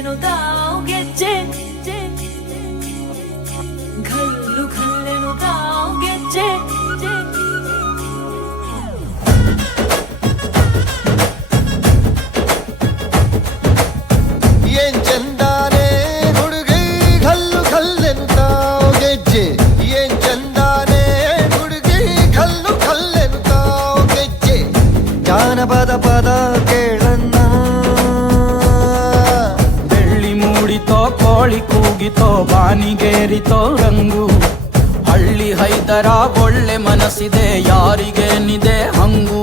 ಖಲ್ಲೆನು ತಾವು ಗೆಜ್ಜೆ ಘಲ್ಲು ಖಲ್ಲೆನು ತಾವು ಗೆಜ್ಜೆ ಏನ್ ಚಂದಾನೆ ಹುಡುಗಿ ಘಲ್ಲು ಖಲ್ಲೆನು ತಾವು ಗೆಜ್ಜೆ ಏನ್ ಚಂದಾನೆ ಹುಡುಗಿ ಘಲ್ಲು ಖಲ್ಲೆನು ತಾವು ಗೆಜ್ಜೆ ಜಾನಪದ ಪದ ಕೇಳನ್ನ ಬೆಳ್ಳಿ ಮೂಡಿತೋ ಕೋಳಿ ಕೂಗಿತೋ ಬಾನಿಗೇರಿತೋ ರಂಗು ಹಳ್ಳಿ ಹೈದರ ಒಳ್ಳೆ ಮನಸ್ಸಿದೆ ಯಾರಿಗೇನಿದೆ ಹಂಗು